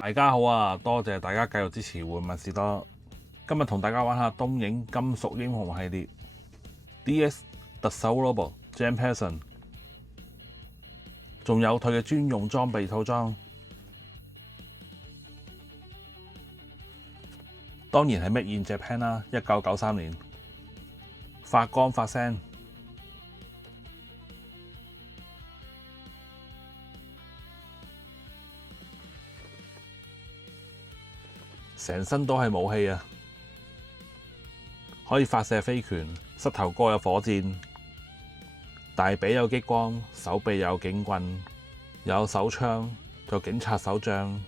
大家好啊！多謝大家繼續支持玩物士多。今日同大家玩下東映金屬英雄系列 DX 特手 Robo Jam Person， 仲有佢嘅專用裝備套裝。當然係 Made in Japan 啦，1993年，發光發聲。成身都係武器啊！可以發射飛拳，膝頭哥有火箭，大髀有激光，手臂有警棍，有手槍，仲有警察手杖。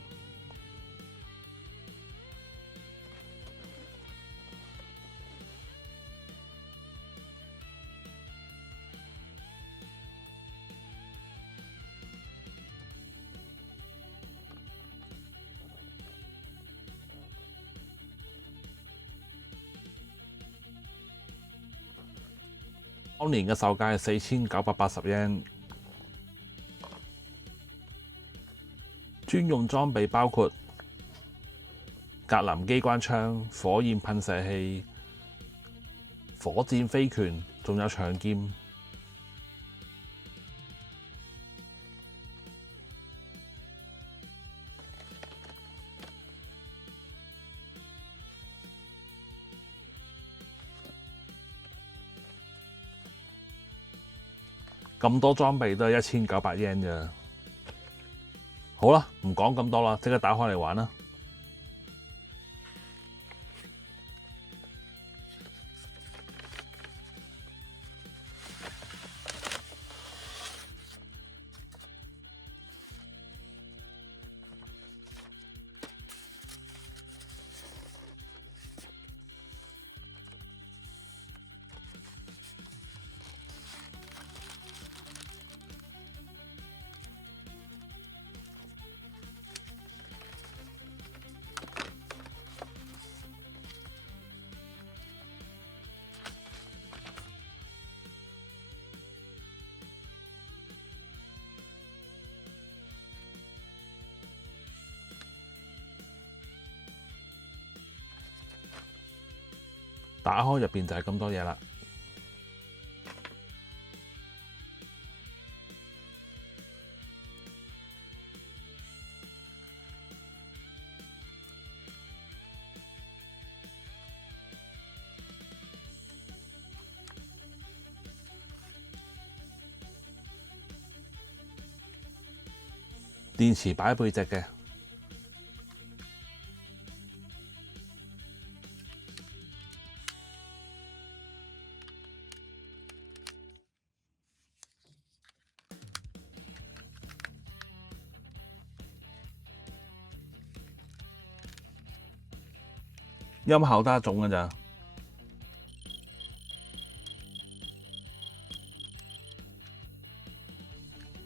當年嘅售價係4980 yen。專用裝備包括格林機關槍、火焰噴射器、火箭飛拳，仲有長劍。咁多裝備都係1900 yen 咋。好啦，唔講咁多啦，即刻打開嚟玩啦！打開入邊就係咁多嘢啦。電池擺喺背脊嘅。音效得一種㗎咋，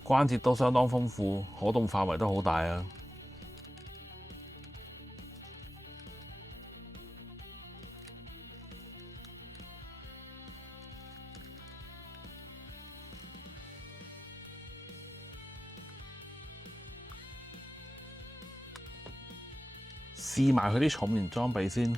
關節都相當豐富，可動範圍都好大啊！試埋佢啲重型裝備先。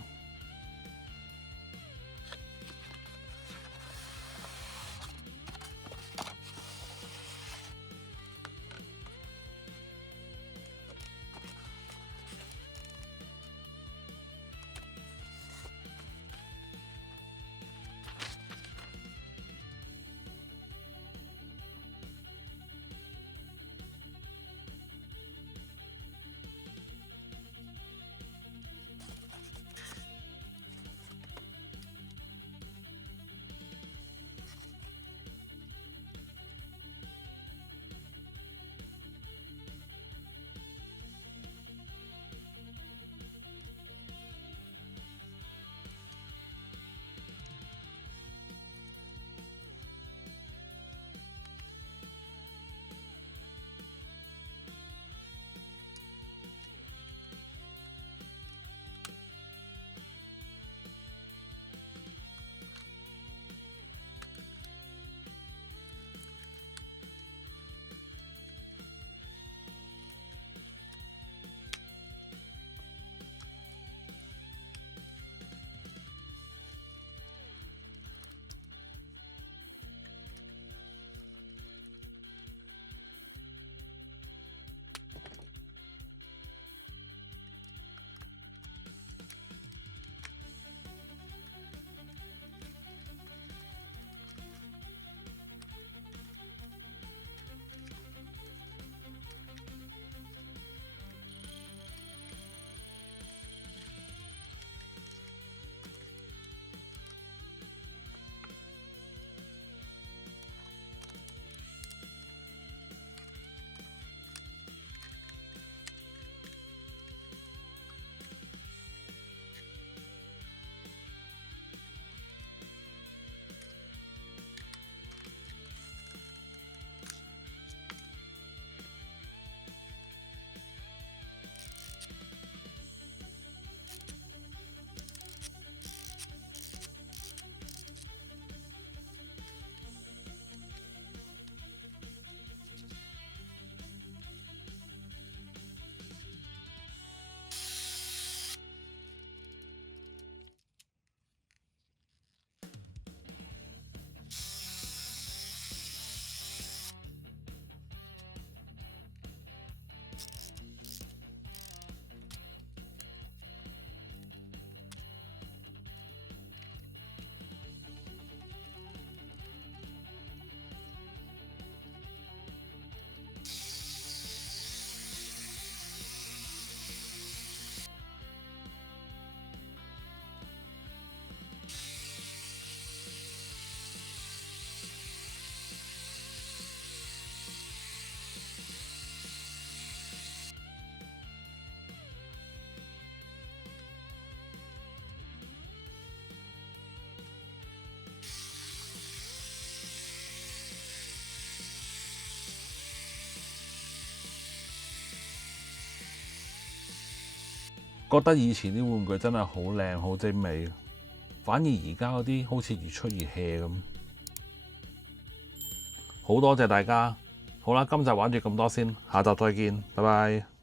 覺得以前啲玩具真係好靚好精美，反而而家嗰啲好似越出越 hea 咁。好多謝大家，好啦，今集玩住咁多先，下集再見，拜拜。